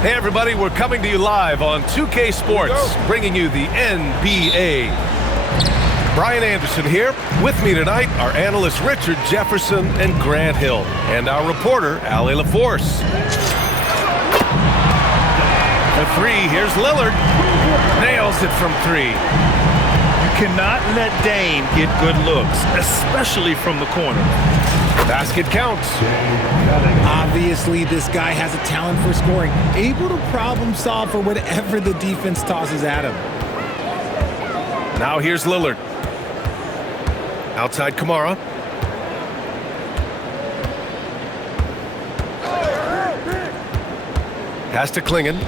Hey everybody, we're coming to you live on 2K Sports, bringing you the NBA. Brian Anderson here. With me tonight are analysts Richard Jefferson and Grant Hill, and our reporter, Ali LaForce. For three, here's Lillard. Nails it from three. You cannot let Dame get good looks, especially from the corner. Basket counts. Obviously, this guy has a talent for scoring, able to problem solve for whatever the defense tosses at him. Now here's Lillard. Outside Kamara. Pass to Klingon.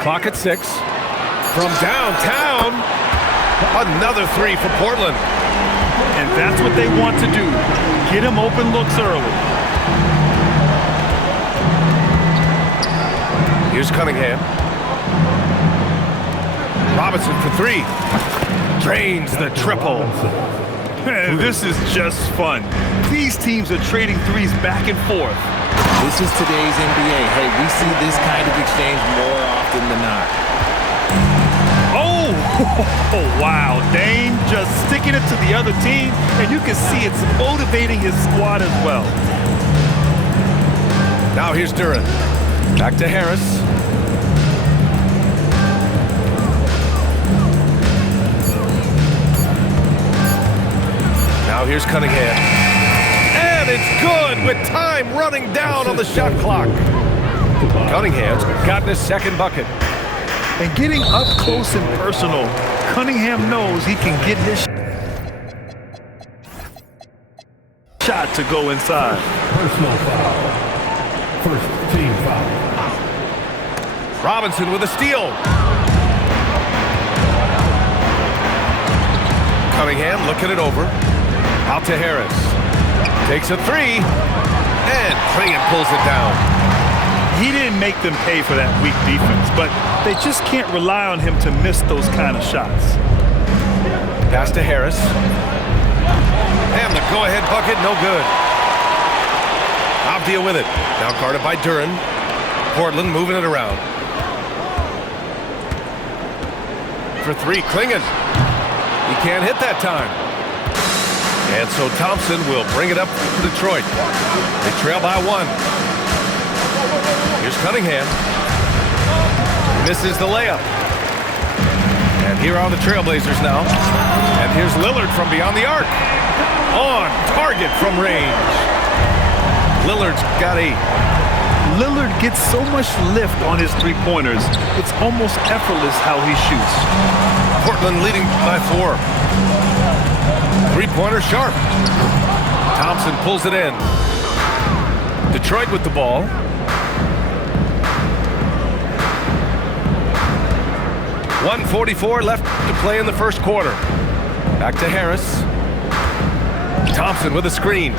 Clock at 6. From downtown. Another three for Portland. And that's what they want to do. Get him open looks early. Here's Cunningham. Robinson for three. Drains the triple. Man, this is just fun. These teams are trading threes back and forth. This is today's NBA. Hey, we see this kind of exchange more often than not. Oh, wow. Dame just sticking it to the other team, and you can see it's motivating his squad as well. Now here's Duren. Back to Harris. Now here's Cunningham. And it's good with time running down on the shot clock. Cunningham's gotten his second bucket. And getting up close and personal, Cunningham knows he can get his shot to go inside. Personal foul. First team foul. Robinson with a steal. Cunningham looking it over. Out to Harris. Takes a three. And Klingon pulls it down. He didn't make them pay for that weak defense, but they just can't rely on him to miss those kind of shots. Pass to Harris. And the go-ahead bucket, no good. I'll deal with it. Now guarded by Duren. Portland moving it around. For three, Klingon. He can't hit that time. And so Thompson will bring it up for Detroit. They trail by one. Here's Cunningham. Misses the layup. And here are the Trailblazers now. And here's Lillard from beyond the arc. On target from range. Lillard's got 8. Lillard gets so much lift on his three-pointers, it's almost effortless how he shoots. Portland leading by 4. Three-pointer sharp. Thompson pulls it in. Detroit with the ball. .144 left to play in the first quarter. Back to Harris. Thompson with a screen.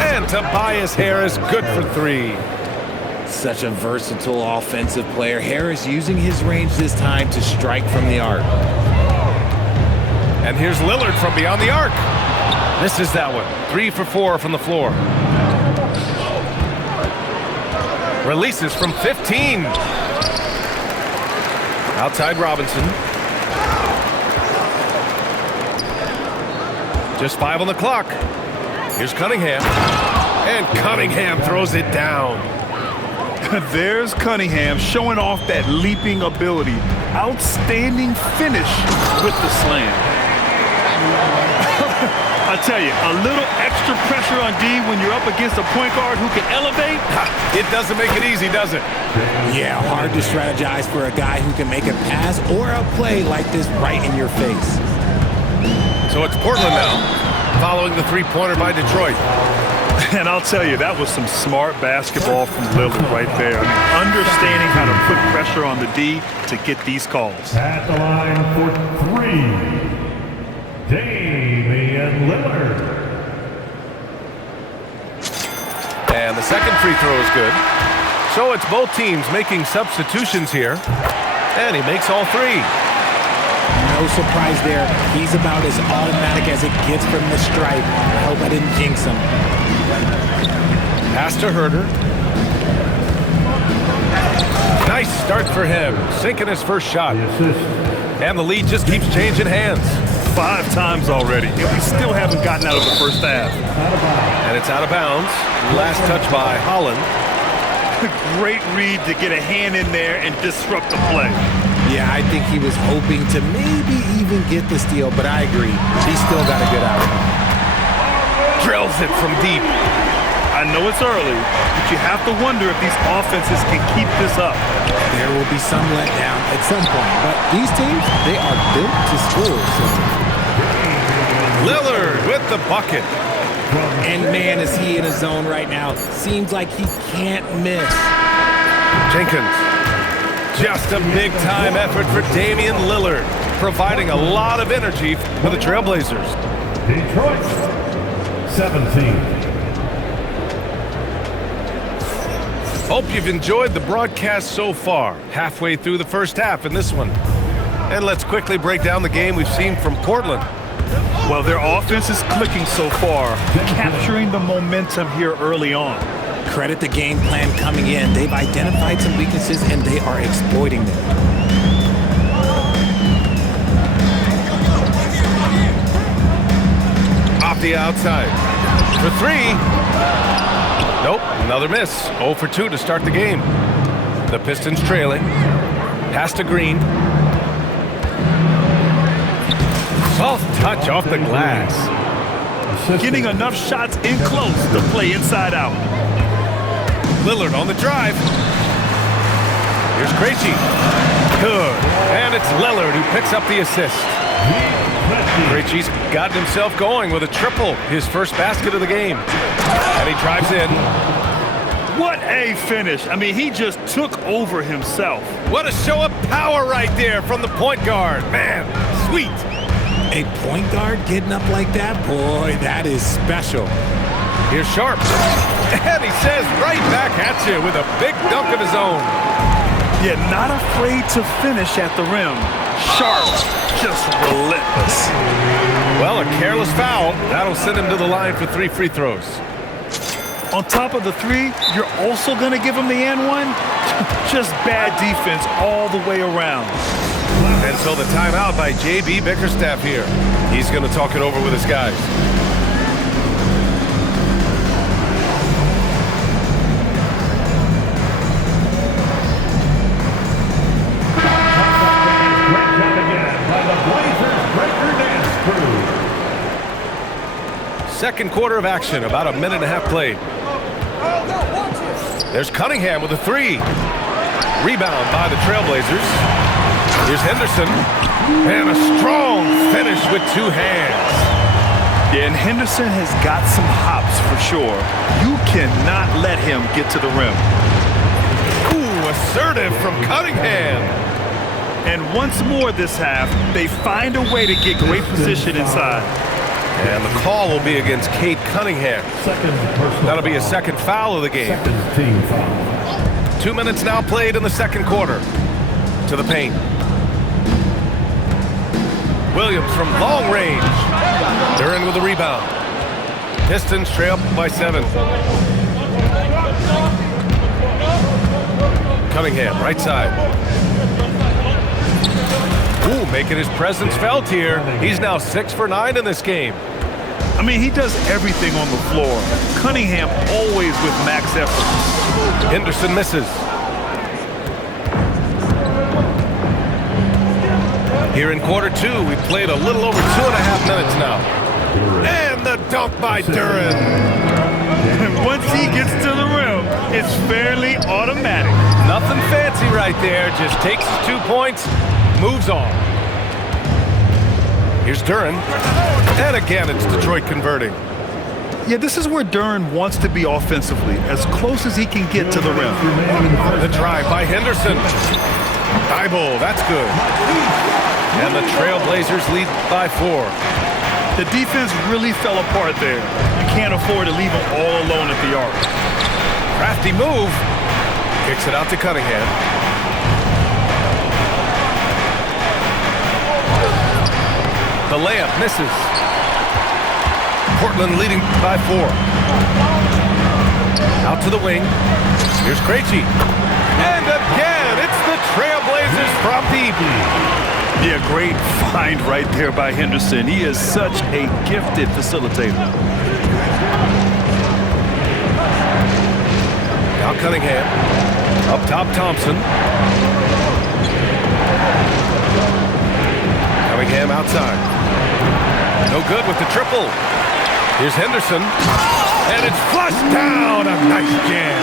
And Tobias Harris, good for 3. Such a versatile offensive player. Harris using his range this time to strike from the arc. And here's Lillard from beyond the arc. Misses that one. 3 for 4 from the floor. Releases from 15. Outside Robinson. Just 5 on the clock. Here's Cunningham. And Cunningham throws it down. There's Cunningham showing off that leaping ability. Outstanding finish with the slam. I tell you, a little extra pressure on D when you're up against a point guard who can elevate. It doesn't make it easy, does it? Yeah, hard to strategize for a guy who can make a pass or a play like this right in your face. So it's Portland now, following the three-pointer by Detroit. And I'll tell you, that was some smart basketball from Lillard right there. I mean, understanding how to put pressure on the D to get these calls. At the line for 3, Damian Lillard. And the second free throw is good. So it's both teams making substitutions here. And he makes all 3. No surprise there. He's about as automatic as it gets from the stripe. I hope I didn't jinx him. Pass to Herter. Nice start for him, sinking his first shot. The assist. And the lead just keeps changing hands. 5 times already, and we still haven't gotten out of the first half. And it's out of bounds. Last touch by Holland. Great read to get a hand in there and disrupt the play. Yeah, I think he was hoping to maybe even get the steal, but I agree. He still got a good outcome. Drills it from deep. I know it's early, but you have to wonder if these offenses can keep this up. There will be some letdown at some point, but these teams, they are built to score, so. Lillard with the bucket. And man, is he in a zone right now. Seems like he can't miss. Jenkins. Just a big-time effort for Damian Lillard, providing a lot of energy for the Trailblazers. Detroit, 17. Hope you've enjoyed the broadcast so far. Halfway through the first half in this one. And let's quickly break down the game we've seen from Portland. Well, their offense is clicking so far, capturing the momentum here early on. Credit the game plan coming in. They've identified some weaknesses, and they are exploiting them. Off the outside. For 3. Nope, another miss. 0 for 2 to start the game. The Pistons trailing. Pass to Green. Soft touch off the glass. Getting enough shots in close to play inside out. Lillard on the drive. Here's Krejci. Good. And it's Lillard who picks up the assist. Krejci's gotten himself going with a triple, his first basket of the game. And he drives in. What a finish. I mean, he just took over himself. What a show of power right there from the point guard. Man, sweet. A point guard getting up like that? Boy, that is special. Here's Sharp. And he says right back at you with a big dunk of his own. Yeah, not afraid to finish at the rim. Sharp, just relentless. Well, a careless foul. That'll send him to the line for 3 free throws. On top of the 3, you're also going to give him the and one? Just bad defense all the way around. And so the timeout by J.B. Bickerstaff here. He's going to talk it over with his guys. Second quarter of action, about a minute and a half played. There's Cunningham with a 3. Rebound by the Trailblazers. Here's Henderson. And a strong finish with 2 hands. Yeah, and Henderson has got some hops for sure. You cannot let him get to the rim. Ooh, assertive from Cunningham. And once more this half, they find a way to get great position inside. And the call will be against Cade Cunningham. That'll be a second foul of the game. Second team foul. 2 minutes now played in the second quarter. To the paint. Williams from long range. They're in with the rebound. Pistons trail by 7. Cunningham, right side. Ooh, making his presence felt here. He's now 6 for 9 in this game. I mean, he does everything on the floor. Cunningham always with max effort. Henderson misses. Here in quarter 2, we played a little over 2.5 minutes now. And the dunk by Duren. And once he gets to the rim, it's fairly automatic. Nothing fancy right there. Just takes his 2 points, moves on. Here's Duren. And again, it's Detroit converting. Yeah, this is where Duren wants to be offensively, as close as he can get to the rim. The drive by Henderson. Thibault, that's good. And the Trailblazers lead by 4. The defense really fell apart there. You can't afford to leave them all alone at the arc. Crafty move. Kicks it out to Cunningham. The layup misses. Portland leading by 4. Out to the wing. Here's Krejci. And again, it's the Trailblazers from deep. Yeah, great find right there by Henderson. He is such a gifted facilitator. Now Cunningham. Up top, Thompson. Cunningham outside. No good with the triple. Here's Henderson. And it's flushed down. A nice jam.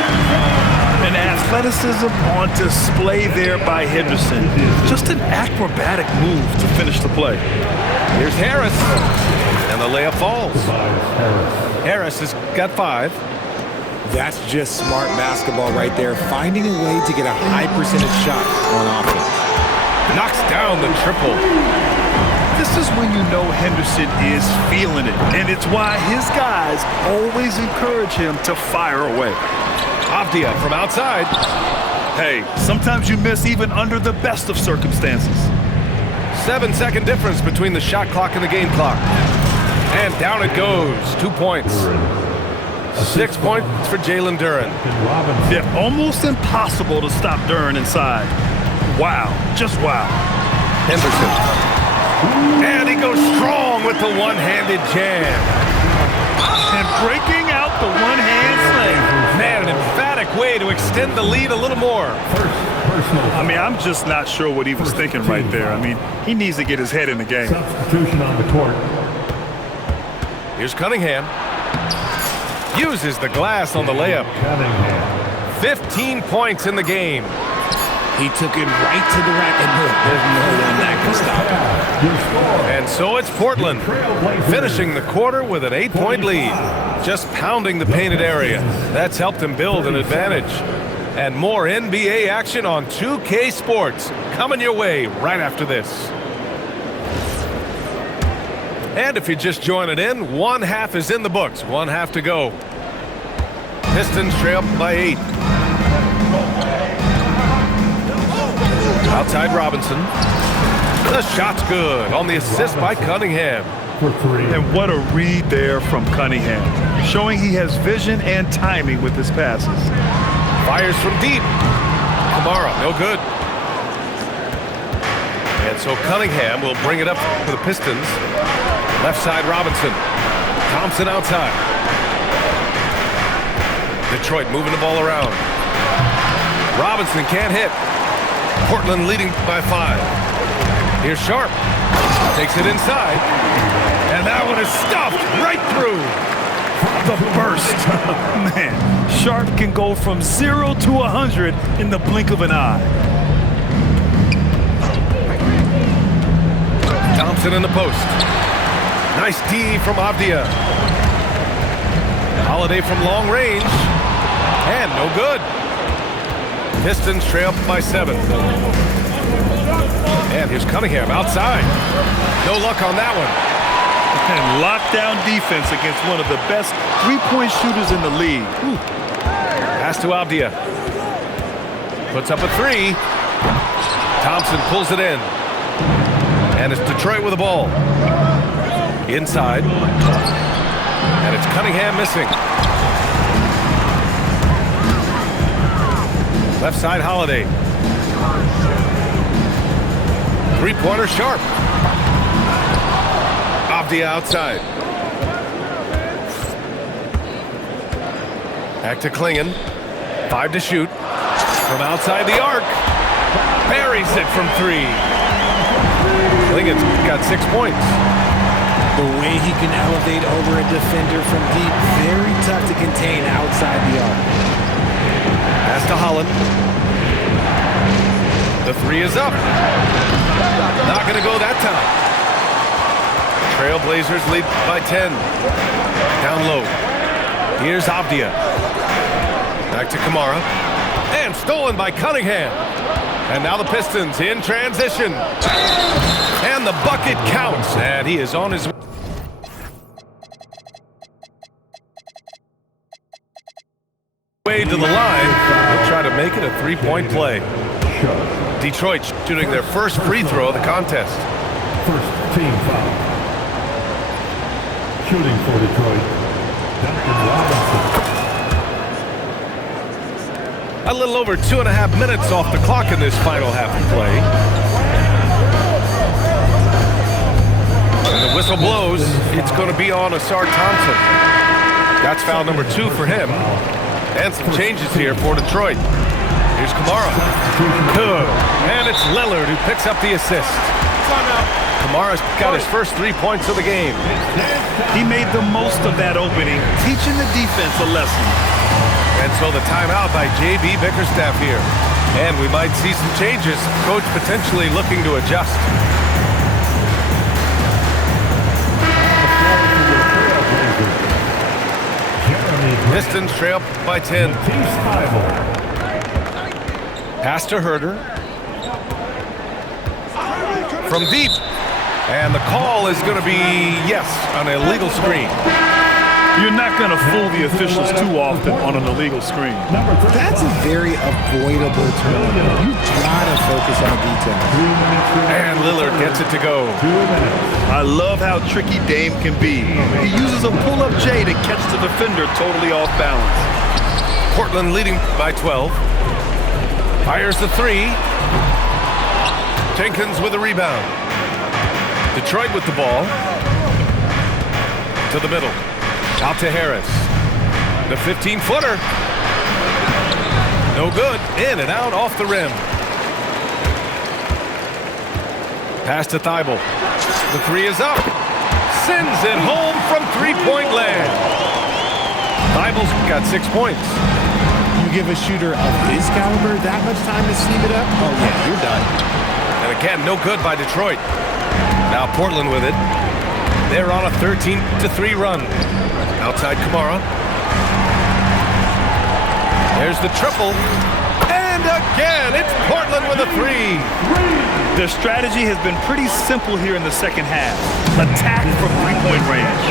And athleticism on display there by Henderson. Just an acrobatic move to finish the play. Here's Harris. And the layup falls. Harris has got 5. That's just smart basketball right there, finding a way to get a high percentage shot on offense. Knocks down the triple. This is when you know Henderson is feeling it, and it's why his guys always encourage him to fire away. Avdia from outside. Hey, sometimes you miss even under the best of circumstances. 7-second difference between the shot clock and the game clock. And down it goes. 2 points. 6 points for Jalen Duren. Yeah, almost impossible to stop Duren inside. Wow, just wow. Henderson. And he goes strong with the one-handed jam. And breaking out the one-hand slam. Man, an emphatic way to extend the lead a little more. I mean, I'm just not sure what he was thinking right there. I mean, he needs to get his head in the game. Substitution on the court. Here's Cunningham. Uses the glass on the layup. 15 points in the game. He took it right to the rack, and look, there's no one that can stop him. And so it's Portland, finishing the quarter with an 8-point lead. Just pounding the painted area. That's helped them build an advantage. And more NBA action on 2K Sports coming your way right after this. And if you're just joining in, 1 half is in the books. 1 half to go. Pistons trail by 8. Outside Robinson. The shot's good on the assist by Cunningham. For 3. And what a read there from Cunningham, showing he has vision and timing with his passes. Fires from deep. Kamara, no good. And so Cunningham will bring it up for the Pistons. Left side Robinson. Thompson outside. Detroit moving the ball around. Robinson can't hit. Portland leading by 5. Here's Sharp. Takes it inside. And that one is stuffed right through. The burst. Man, Sharp can go from 0 to 100 in the blink of an eye. Thompson in the post. Nice D from Avdia. Holiday from long range. And no good. Pistons trail by 7. And here's Cunningham outside. No luck on that one. And lockdown defense against one of the best three-point shooters in the league. Pass to Avdia. Puts up a 3. Thompson pulls it in. And it's Detroit with the ball. Inside. And it's Cunningham missing. Left side Holiday. 3-pointer Sharp. Avdia outside. Back to Klingon. 5 to shoot. From outside the arc. Buries it from 3. Klingon's got 6 points. The way he can elevate over a defender from deep, very tough to contain outside the arc. Pass to Holland. The 3 is up. Not going to go that time. Trailblazers lead by 10. Down low. Here's Avdia. Back to Kamara. And stolen by Cunningham. And now the Pistons in transition. And the bucket counts. And he is on his way to the line. He'll try to make it a 3-point play. Detroit shooting their first free throw of the contest. First team foul. Shooting for Detroit. Duncan Robinson. A little over 2.5 minutes off the clock in this final half of play. And the whistle blows. It's going to be on Asar Thompson. That's foul number 2 for him. And some changes here for Detroit. Here's Kamara. Good. And it's Lillard who picks up the assist. Kamara's got his first 3 points of the game. He made the most of that opening, teaching the defense a lesson. And so the timeout by J.B. Bickerstaff here. And we might see some changes. Coach potentially looking to adjust. Pistons trail by 10. Pass to Herder. From deep. And the call is going to be, yes, an illegal screen. You're not going to fool the officials too often on an illegal screen. That's a very avoidable turnover. You gotta focus on the details. And Lillard gets it to go. I love how tricky Dame can be. He uses a pull-up J to catch the defender totally off balance. Portland leading by 12. Fires the 3. Jenkins with a rebound. Detroit with the ball. To the middle. Out to Harris. The 15-footer. No good. In and out off the rim. Pass to Thibault. The 3 is up. Sends it home from three-point land. Thibault's got 6 points. You give a shooter of his caliber that much time to steam it up, oh yeah, you're done. And again, no good by Detroit. Now Portland with it. They're on a 13-3 run. Outside Kamara. There's the triple. And again, it's Portland with a 3. Their strategy has been pretty simple here in the second half. Attack from three-point range.